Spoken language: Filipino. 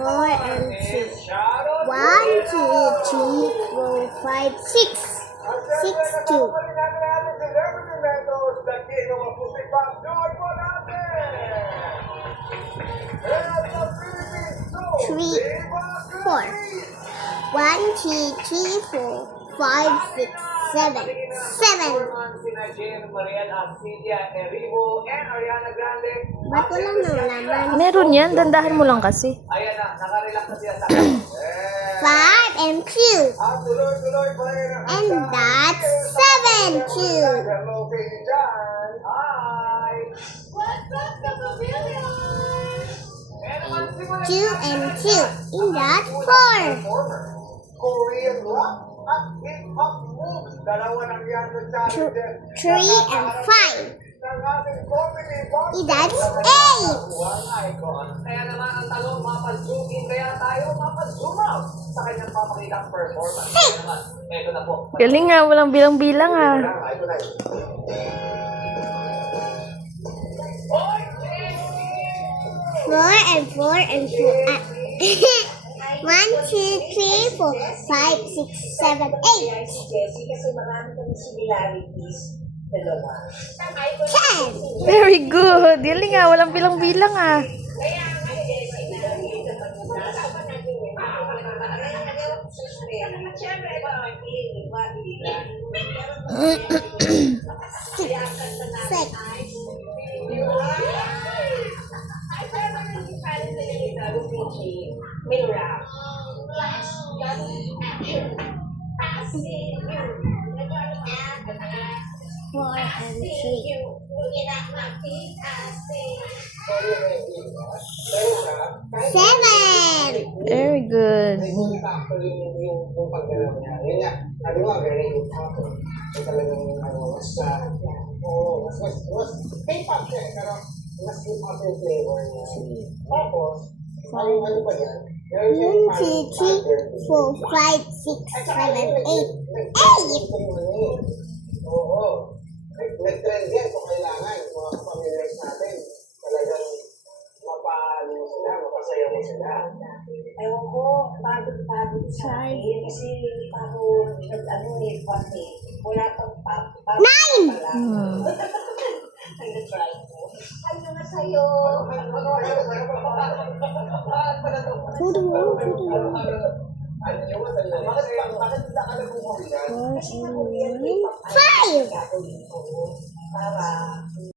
4 and 2. 1, 2, 3, 4, 5, 6. 6, 2. 3, 4. 1, 2, 3, 4, 5, 6, 7. 7. Ba't walang nalaman? Meron yan. Dandahan mo lang kasi. 5 and 2. And that's 7, 2. 2 and 2. And that's 4. Three and 5. That's 8. Kaya naman ang talong mapag-zoom in kaya tayo mapag-zoom out sa kanyang papakitang performance. Kaya naman, eto na po. Galing nga. Walang bilang-bilang ah. Four and 4 and 4. 1, 2, 3, 4, 5, 6, 7, 8. Jessie, kasi marami kami similarities. Dalawa. 10. Very good. Galing nga. Walang bilang-bilang ah. Kaya nga, Jessie, na nasa pa natin yun. Siyempre, may rap. Action. Passing you. 4 and 3. Seven. Very good. Yung paggalaw niya. Yun nga, sabi mo, very important. Yung talagang, mas K-pop siya, pero mas K-pop yung flavor niya. Tapos, ano pa yan? 1, 2, 3, 4, 5, 6, 7, 8. 8! Oo. Nag-trend yan kung kailangan. Mga kapamilyars natin, talagang mapasaya mo sila. Ewan ko, pagod sa akin. Kasi hindi pa ako pati. Wala pang Nine! Nag-try ko. Ano na sa'yo? Kudo mo, kudo mo. 5!